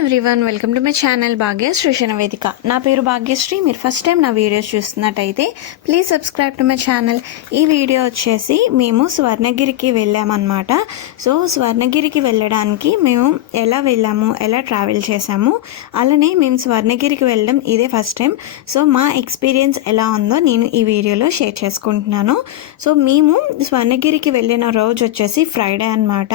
Everyone, welcome to my channel Bhagyashree Vedika. నా పేరు భాగ్యశ్రీ. మీరు ఫస్ట్ టైం నా వీడియోస్ చూస్తున్నట్టయితే please subscribe to my channel. ఈ వీడియో వచ్చేసి మేము స్వర్ణగిరికి వెళ్ళామన్నమాట. సో స్వర్ణగిరికి వెళ్ళడానికి మేము ఎలా వెళ్ళాము, ఎలా ట్రావెల్ చేసాము, అలానే మేము స్వర్ణగిరికి వెళ్ళడం ఇదే ఫస్ట్ టైం. సో మా ఎక్స్పీరియన్స్ ఎలా ఉందో నేను ఈ వీడియోలో షేర్ చేసుకుంటున్నాను. సో మేము స్వర్ణగిరికి వెళ్ళిన రోజు వచ్చేసి ఫ్రైడే అన్నమాట.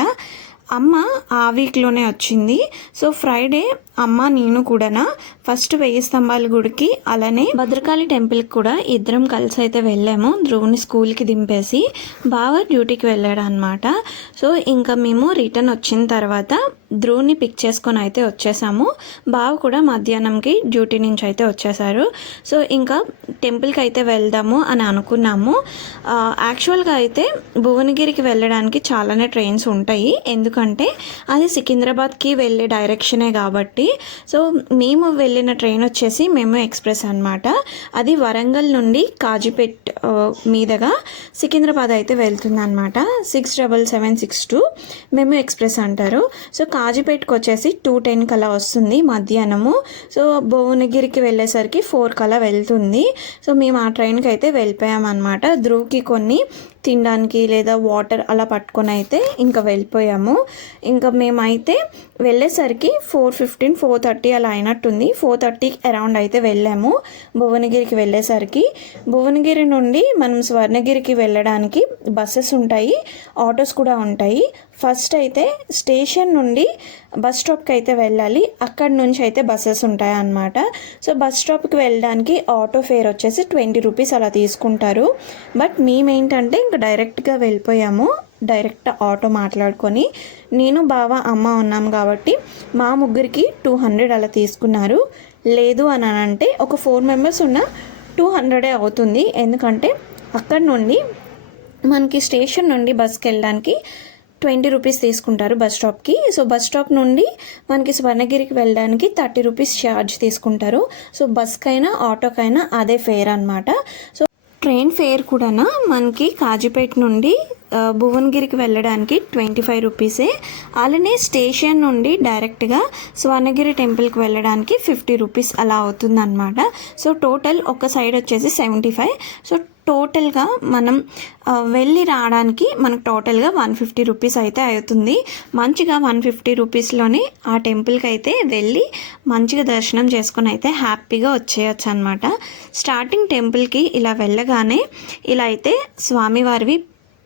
అమ్మ ఆ వీక్లోనే వచ్చింది. సో ఫ్రైడే అమ్మ నేను కూడా ఫస్ట్ 1000 స్తంభాల గుడికి, అలానే భద్రకాళి టెంపుల్కి కూడా ఇద్దరం కలిసి అయితే వెళ్ళాము. ధ్రువుని స్కూల్కి దింపేసి బావ డ్యూటీకి వెళ్ళాడు అనమాట. సో ఇంకా మేము రిటర్న్ వచ్చిన తర్వాత ధ్రువుని పిక్ చేసుకొని అయితే వచ్చేసాము. బావ కూడా మధ్యాహ్నంకి డ్యూటీ నుంచి అయితే వచ్చేసారు. సో ఇంకా టెంపుల్కి అయితే వెళ్దాము అని అనుకున్నాము. యాక్చువల్గా అయితే భువనగిరికి వెళ్ళడానికి చాలానే ట్రైన్స్ ఉంటాయి, ఎందుకంటే అది సికింద్రాబాద్కి వెళ్ళే డైరెక్షనే కాబట్టి. సో మేము వెళ్ళిన ట్రైన్ వచ్చేసి మెమో ఎక్స్ప్రెస్ అనమాట. అది వరంగల్ నుండి కాజీపేట్ మీదుగా సికింద్రాబాద్ అయితే వెళ్తుంది అనమాట. 67762 మెమో ఎక్స్ప్రెస్ అంటారు. సో కాజీపేట్కి వచ్చేసి 210 కలా వస్తుంది మధ్యాహ్నము. సో భువనగిరికి వెళ్ళేసరికి 4 కలా వెళ్తుంది. సో మేము ఆ ట్రైన్కి అయితే వెళ్ళిపోయామన్నమాట. ధ్రువ్కి కొన్ని తినడానికి లేదా వాటర్ అలా పట్టుకొని అయితే ఇంకా వెళ్ళిపోయాము. ఇంకా మేమైతే వెళ్ళేసరికి 4:15 4:30 అలా అయినట్టుంది. 4:30 అరౌండ్ అయితే వెళ్ళాము భువనగిరికి వెళ్ళేసరికి. భువనగిరి నుండి మనం స్వర్ణగిరికి వెళ్ళడానికి బస్సెస్ ఉంటాయి, ఆటోస్ కూడా ఉంటాయి. ఫస్ట్ అయితే స్టేషన్ నుండి బస్ స్టాప్కి అయితే వెళ్ళాలి, అక్కడి నుంచి అయితే బస్సెస్ ఉంటాయి అన్నమాట. సో బస్ స్టాప్కి వెళ్ళడానికి ఆటో ఫేర్ వచ్చేసి 20 రూపీస్ అలా తీసుకుంటారు. బట్ మేమేంటంటే ఇంకా డైరెక్ట్గా వెళ్ళిపోయాము. డైరెక్ట్ ఆటో మాట్లాడుకొని నేను బావ అమ్మ ఉన్నాం కాబట్టి మా ముగ్గురికి 200 అలా తీసుకున్నారు. లేదు అని అంటే ఒక 4 మెంబర్స్ ఉన్న 200 అవుతుంది, ఎందుకంటే అక్కడ నుండి మనకి స్టేషన్ నుండి బస్కి వెళ్ళడానికి 20 రూపీస్ తీసుకుంటారు బస్ స్టాప్కి. సో బస్ స్టాప్ నుండి మనకి స్వర్ణగిరికి వెళ్ళడానికి 30 రూపీస్ ఛార్జ్ తీసుకుంటారు. సో బస్కైనా ఆటోకైనా అదే ఫేర్ అనమాట. సో ట్రైన్ ఫేర్ కూడా మనకి కాజీపేట నుండి భువనగిరికి వెళ్ళడానికి 25 రూపీసే. అలానే స్టేషన్ నుండి డైరెక్ట్గా స్వర్ణగిరి టెంపుల్కి వెళ్ళడానికి 50 రూపీస్ అలా అవుతుందన్నమాట. సో టోటల్ ఒక సైడ్ వచ్చేసి 75. సో టోటల్గా మనం వెళ్ళి రావడానికి మనకు టోటల్గా 150 రూపీస్ అయితే అవుతుంది. మంచిగా 150 రూపీస్లోనే ఆ టెంపుల్కి అయితే వెళ్ళి మంచిగా దర్శనం చేసుకొని అయితే హ్యాపీగా వచ్చేయచ్చు అనమాట. స్టార్టింగ్ టెంపుల్కి ఇలా వెళ్ళగానే ఇలా అయితే స్వామివారివి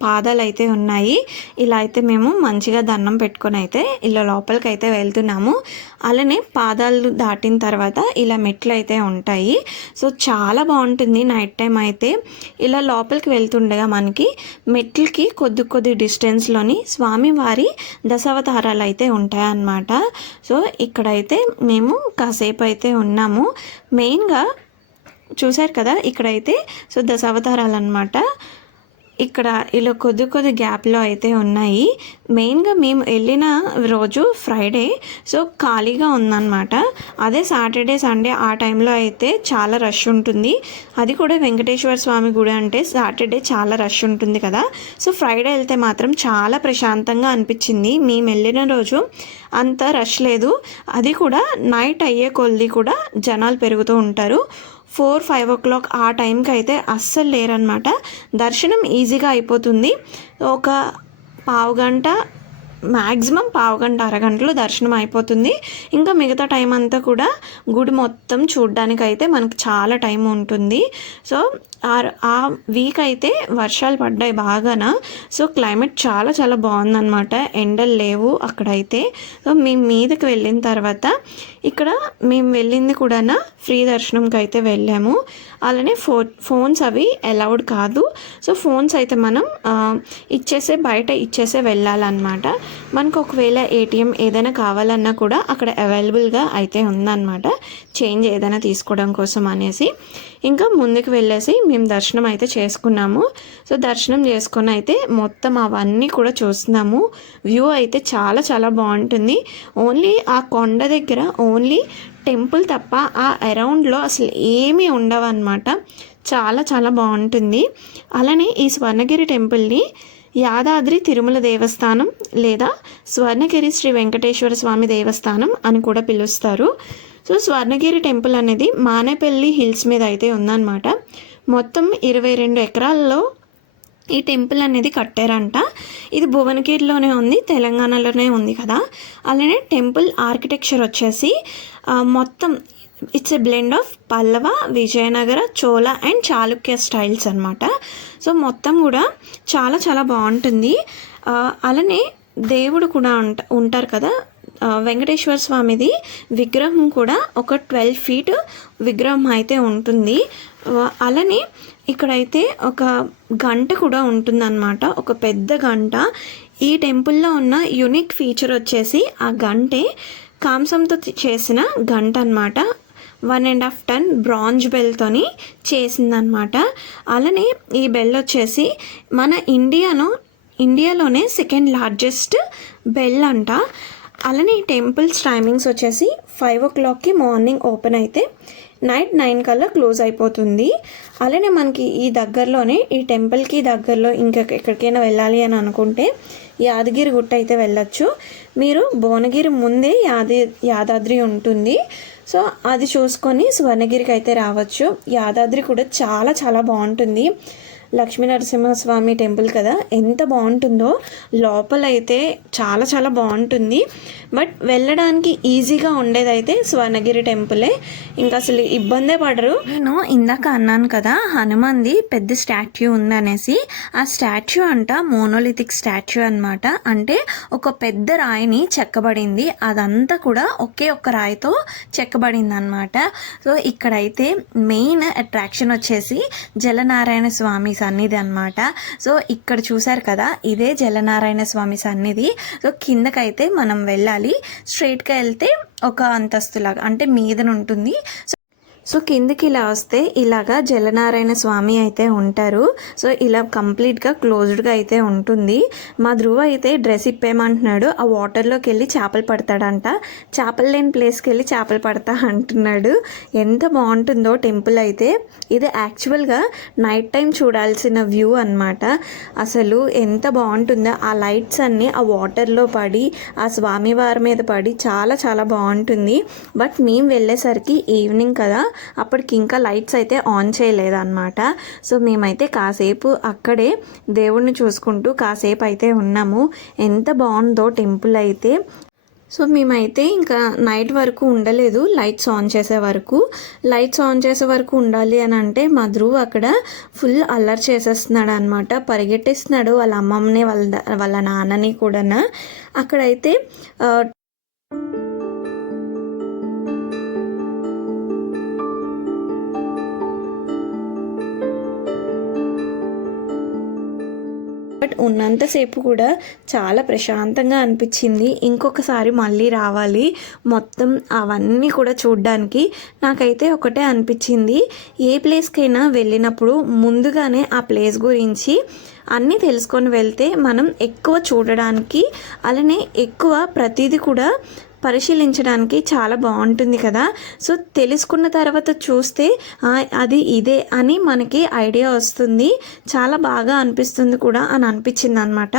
పాదాలు అయితే ఉన్నాయి. ఇలా అయితే మేము మంచిగా దండం పెట్టుకొని అయితే ఇలా లోపలికి అయితే వెళ్తున్నాము. అలానే పాదాలు దాటిన తర్వాత ఇలా మెట్లు అయితే ఉంటాయి. సో చాలా బాగుంటుంది నైట్ టైం అయితే. ఇలా లోపలికి వెళ్తుండగా మనకి మెట్లకి కొద్ది డిస్టెన్స్లోని స్వామివారి దశావతారాలు అయితే ఉంటాయన్నమాట. సో ఇక్కడైతే మేము కాసేపు అయితే ఉన్నాము. మెయిన్గా చూశారు కదా ఇక్కడైతే సో దశావతారాలు అన్నమాట. ఇక్కడ ఇలా కొద్ది గ్యాప్లో అయితే ఉన్నాయి. మెయిన్గా మేము వెళ్ళిన రోజు ఫ్రైడే, సో ఖాళీగా ఉందన్నమాట. అదే సాటర్డే సండే ఆ టైంలో అయితే చాలా రష్ ఉంటుంది. అది కూడా వెంకటేశ్వర స్వామి గుడి అంటే సాటర్డే చాలా రష్ ఉంటుంది కదా. సో ఫ్రైడే వెళ్తే మాత్రం చాలా ప్రశాంతంగా అనిపించింది. మేము వెళ్ళిన రోజు అంత రష్ లేదు. అది కూడా నైట్ అయ్యే కొద్ది కూడా జనాలు పెరుగుతూ ఉంటారు. 4-5 o'clock ఆ టైంకి అయితే అస్సలు లేరనమాట. దర్శనం ఈజీగా అయిపోతుంది. ఒక పావుగంట, మ్యాక్సిమం పావుగంట అరగంటలో దర్శనం అయిపోతుంది. ఇంకా మిగతా టైం అంతా కూడా గుడి మొత్తం చూడడానికి అయితే మనకు చాలా టైం ఉంటుంది. సో ఆ వీక్ అయితే వర్షాలు పడ్డాయి బాగాన. సో క్లైమేట్ చాలా బాగుందన్నమాట. ఎండలు లేవు అక్కడైతే. సో మేము మీదకి వెళ్ళిన తర్వాత ఇక్కడ మేము వెళ్ళింది కూడా ఫ్రీ దర్శనంకి అయితే వెళ్ళాము. అలానే ఫోన్స్ అవి అలౌడ్ కాదు. సో ఫోన్స్ అయితే మనం బయట ఇచ్చేసే వెళ్ళాలన్నమాట. మనకు ఒకవేళ ఏటీఎం ఏదైనా కావాలన్నా కూడా అక్కడ అవైలబుల్గా అయితే ఉందన్నమాట, చేంజ్ ఏదైనా తీసుకోవడం కోసం అనేసి. ఇంకా ముందుకు వెళ్ళేసి మేము దర్శనం అయితే చేసుకున్నాము. సో దర్శనం చేసుకొని అయితే మొత్తం అవన్నీ కూడా చూస్తున్నాము. వ్యూ అయితే చాలా బాగుంటుంది. ఓన్లీ ఆ కొండ దగ్గర ఓన్లీ టెంపుల్ తప్ప ఆ అరౌండ్లో అసలు ఏమీ ఉండవన్నమాట. చాలా బాగుంటుంది. అలానే ఈ స్వర్ణగిరి టెంపుల్ని యాదాద్రి తిరుమల దేవస్థానం లేదా స్వర్ణగిరి శ్రీ వెంకటేశ్వర స్వామి దేవస్థానం అని కూడా పిలుస్తారు. సో స్వర్ణగిరి టెంపుల్ అనేది మానేపల్లి హిల్స్ మీద అయితే ఉందన్నమాట. మొత్తం 22 ఎకరాల్లో ఈ టెంపుల్ అనేది కట్టారంట. ఇది భువనగిరిలోనే ఉంది, తెలంగాణలోనే ఉంది కదా. అలానే టెంపుల్ ఆర్కిటెక్చర్ వచ్చేసి మొత్తం it's a blend of Pallava, Vijayanagara, Chola and Chalukya styles అనమాట. సో మొత్తం కూడా చాలా చాలా బాగుంటుంది. అలానే దేవుడు కూడా ఉంటారు కదా, వెంకటేశ్వర స్వామిది విగ్రహం కూడా ఒక 12 ఫీట్ విగ్రహం అయితే ఉంటుంది. అలానే ఇక్కడైతే ఒక గంట కూడా ఉంటుందన్నమాట, ఒక పెద్ద గంట. ఈ టెంపుల్లో ఉన్న యూనిక్ ఫీచర్ వచ్చేసి ఆ గంటే కాంసంతో చేసిన గంట అనమాట. 1.5 టన్ బ్రాంజ్ బెల్తోని చేసిందనమాట. అలానే ఈ బెల్ వచ్చేసి మన ఇండియాలోనే సెకండ్ లార్జెస్ట్ బెల్ అంట. అలానే ఈ టెంపుల్స్ టైమింగ్స్ వచ్చేసి 5 o'clockకి మార్నింగ్ ఓపెన్ అయితే నైట్ 9 కల్లా క్లోజ్ అయిపోతుంది. అలానే మనకి ఈ దగ్గరలోనే, ఈ టెంపుల్కి దగ్గరలో ఇంకా ఎక్కడికైనా వెళ్ళాలి అని అనుకుంటే యాదగిరి గుట్ట అయితే వెళ్ళొచ్చు. మీరు భువనగిరి ముందే యాదాద్రి ఉంటుంది. సో అది చూసుకొని స్వర్ణగిరికి అయితే రావచ్చు. యాదాద్రి కూడా చాలా చాలా బాగుంటుంది. లక్ష్మీనరసింహస్వామి టెంపుల్ కదా, ఎంత బాగుంటుందో. లోపల అయితే చాలా చాలా బాగుంటుంది. బట్ వెళ్ళడానికి ఈజీగా ఉండేదైతే స్వర్ణగిరి టెంపులే, ఇంకా అసలు ఇబ్బందే పడరు. నేను ఇందాక అన్నాను కదా హనుమాన్ది పెద్ద స్టాచ్యూ ఉందనేసి. ఆ స్టాచ్యూ అంట మోనోలిథిక్ స్టాచ్యూ అనమాట. అంటే ఒక పెద్ద రాయిని చెక్కబడింది, అదంతా కూడా ఒకే ఒక్క రాయితో చెక్కబడింది అనమాట. సో ఇక్కడైతే మెయిన్ అట్రాక్షన్ వచ్చేసి జలనారాయణ స్వామి సన్నిధి అనమాట. సో ఇక్కడ చూసారు కదా, ఇదే జలనారాయణ స్వామి సన్నిధి. సో కిందకైతే మనం వెళ్ళాలి. స్ట్రైట్గా వెళ్తే ఒక అంతస్తులాగా అంటే మీదన ఉంటుంది. సో కిందకి ఇలా వస్తే ఇలాగా జలనారాయణ స్వామి అయితే ఉంటారు. సో ఇలా కంప్లీట్గా క్లోజ్డ్గా అయితే ఉంటుంది. మా ధ్రువ అయితే డ్రెస్ ఇప్పేయమంటున్నాడు. ఆ వాటర్లోకి వెళ్ళి చేపలు పడతాడంట. చేపలు లేని ప్లేస్కి వెళ్ళి చేపలు పడతా అంటున్నాడు. ఎంత బాగుంటుందో టెంపుల్ అయితే. ఇది యాక్చువల్గా నైట్ టైం చూడాల్సిన వ్యూ అనమాట. అసలు ఎంత బాగుంటుందో. ఆ లైట్స్ అన్నీ ఆ వాటర్లో పడి ఆ స్వామివారి మీద పడి చాలా చాలా బాగుంటుంది. బట్ మేము వెళ్ళేసరికి ఈవినింగ్ కదా, అప్పటికి ఇంకా లైట్స్ అయితే ఆన్ చేయలేదన్నమాట. సో మేమైతే కాసేపు అక్కడే దేవుడిని చూసుకుంటూ కాసేపు అయితే ఉన్నాము. ఎంత బాగుందో టెంపుల్ అయితే. సో మేమైతే ఇంకా నైట్ వరకు ఉండలేదు, లైట్స్ ఆన్ చేసే వరకు ఉండాలి అని అంటే మా ధ్రువ్ అక్కడ ఫుల్ అల్లరి చేసేస్తున్నాడు అనమాట. పరిగెట్టిస్తున్నాడు వాళ్ళ అమ్మమ్మని వాళ్ళ నాన్నని కూడా. అక్కడైతే బట్ ఉన్నంతసేపు కూడా చాలా ప్రశాంతంగా అనిపించింది. ఇంకొకసారి మళ్ళీ రావాలి మొత్తం అవన్నీ కూడా చూడ్డానికి. నాకైతే ఒకటే అనిపించింది, ఏ ప్లేస్కైనా వెళ్ళినప్పుడు ముందుగానే ఆ ప్లేస్ గురించి అన్నీ తెలుసుకొని వెళ్తే మనం ఎక్కువ చూడడానికి, అలానే ఎక్కువ ప్రతిదీ కూడా పరిశీలించడానికి చాలా బాగుంటుంది కదా. సో తెలుసుకున్న తర్వాత చూస్తే అది ఇదే అని మనకి ఐడియా వస్తుంది. చాలా బాగా అనిపిస్తుంది కూడా అని అనిపించింది అనమాట.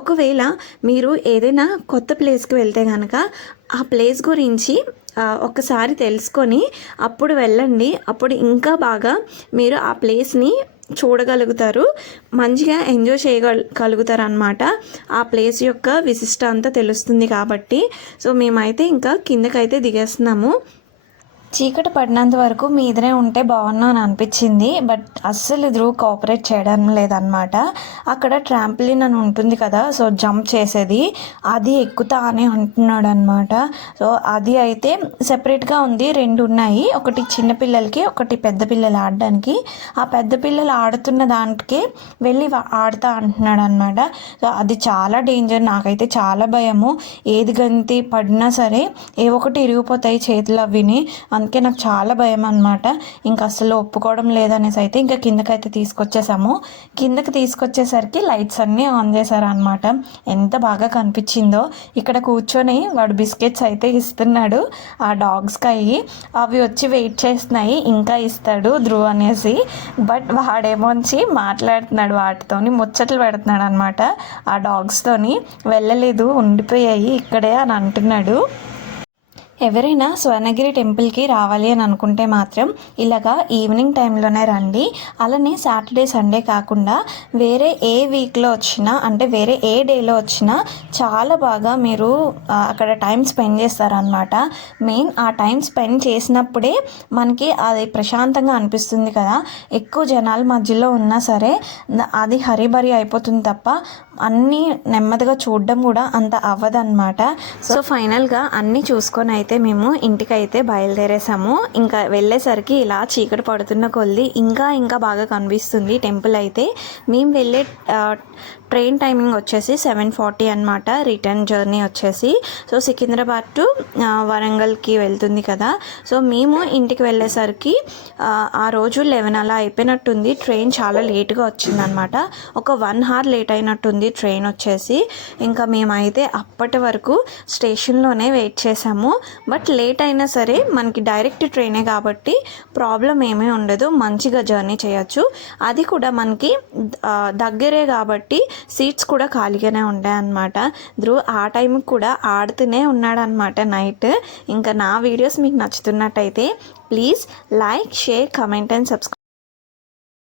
ఒకవేళ మీరు ఏదైనా కొత్త ప్లేస్కి వెళ్తే కనుక ఆ ప్లేస్ గురించి ఒకసారి తెలుసుకొని అప్పుడు వెళ్ళండి. అప్పుడు ఇంకా బాగా మీరు ఆ ప్లేస్ని చూడగలుగుతారు, మంచిగా ఎంజాయ్ చేయగలుగుతారు అనమాట. ఆ ప్లేస్ యొక్క విశిష్ట అంతా తెలుస్తుంది కాబట్టి. సో మేమైతే ఇంకా కిందకైతే దిగేస్తున్నాము. చీకటి పడినంత వరకు మీదనే ఉంటే బాగున్నా అని అనిపించింది. బట్ అస్సలు ధ్రువ్ కోఆపరేట్ చేయడం లేదనమాట. అక్కడ ట్రాంప్లిన్ అని ఉంటుంది కదా, సో జంప్ చేసేది, అది ఎక్కుతా అని అంటున్నాడు అనమాట. సో అది అయితే సెపరేట్గా ఉంది, 2 ఉన్నాయి. ఒకటి చిన్నపిల్లలకి, ఒకటి పెద్ద పిల్లలు ఆడడానికి. ఆ పెద్ద పిల్లలు ఆడుతున్న దానికి వెళ్ళి ఆడుతా అంటున్నాడు అనమాట. సో అది చాలా డేంజర్, నాకైతే చాలా భయము. ఏది గంతి పడినా సరే ఏ ఒకటి ఇరిగిపోతాయి చేతులు అవిని. అందుకే నాకు చాలా భయం అనమాట. ఇంకా అసలు ఒప్పుకోవడం లేదనేసి అయితే ఇంకా కిందకైతే తీసుకొచ్చేసాము. కిందకి తీసుకొచ్చేసరికి లైట్స్ అన్నీ ఆన్ చేశారనమాట. ఎంత బాగా కనిపించిందో. ఇక్కడ కూర్చొని వాడు బిస్కెట్స్ అయితే ఇస్తున్నాడు ఆ డాగ్స్కి. అవి వచ్చి వెయిట్ చేస్తున్నాయి ఇంకా ఇస్తాడు ధ్రువ్ అనేసి. బట్ వాడేమోంచి మాట్లాడుతున్నాడు, వాటితోని ముచ్చట్లు పెడుతున్నాడు అనమాట. ఆ డాగ్స్తోని వెళ్ళలేదు, ఉండిపోయాయి ఇక్కడే అని అంటున్నాడు. ఎవరైనా స్వర్ణగిరి టెంపుల్కి రావాలి అని అనుకుంటే మాత్రం ఇలాగా ఈవినింగ్ టైంలోనే రండి. అలానే సాటర్డే సండే కాకుండా వేరే ఏ వీక్లో వచ్చినా, అంటే వేరే ఏ డేలో వచ్చినా చాలా బాగా మీరు అక్కడ టైం స్పెండ్ చేస్తారనమాట. మెయిన్ ఆ టైం స్పెండ్ చేసినప్పుడే మనకి అది ప్రశాంతంగా అనిపిస్తుంది కదా. ఎక్కువ జనాల మధ్యలో ఉన్నా సరే అది హరిబరి అయిపోతుంది తప్ప అన్నీ నెమ్మదిగా చూడడం కూడా అంత అవ్వదన్నమాట. సో ఫైనల్గా అన్నీ చూసుకొని అయితే మేము ఇంటికైతే బయలుదేరేసాము. ఇంకా వెళ్ళేసరికి ఇలా చీకటి పడుతున్న కొద్దీ ఇంకా బాగా కనిపిస్తుంది టెంపుల్ అయితే. మేము వెళ్ళే ట్రైన్ టైమింగ్ వచ్చేసి 7:40 అనమాట. రిటర్న్ జర్నీ వచ్చేసి సో సికింద్రాబాద్ టు వరంగల్కి వెళ్తుంది కదా. సో మేము ఇంటికి వెళ్ళేసరికి ఆ రోజు 11 అలా అయిపోయినట్టుంది. ట్రైన్ చాలా లేట్గా వచ్చిందనమాట. ఒక 1 hour లేట్ అయినట్టుంది ట్రైన్ వచ్చేసి. ఇంకా మేమైతే అప్పటి వరకు స్టేషన్లోనే వెయిట్ చేసాము. బట్ లేట్ అయినా సరే మనకి డైరెక్ట్ ట్రైనే కాబట్టి ప్రాబ్లం ఏమీ ఉండదు, మంచిగా జర్నీ చేయొచ్చు. అది కూడా మనకి దగ్గరే కాబట్టి సీట్స్ కూడా ఖాళీగానే ఉంటాయన్నమాట. ధ్రువ్ ఆ టైంకి కూడా ఆడుతూనే ఉన్నాడనమాట నైట్. ఇంకా నా వీడియోస్ మీకు నచ్చుతున్నట్టయితే please like, share, comment and subscribe.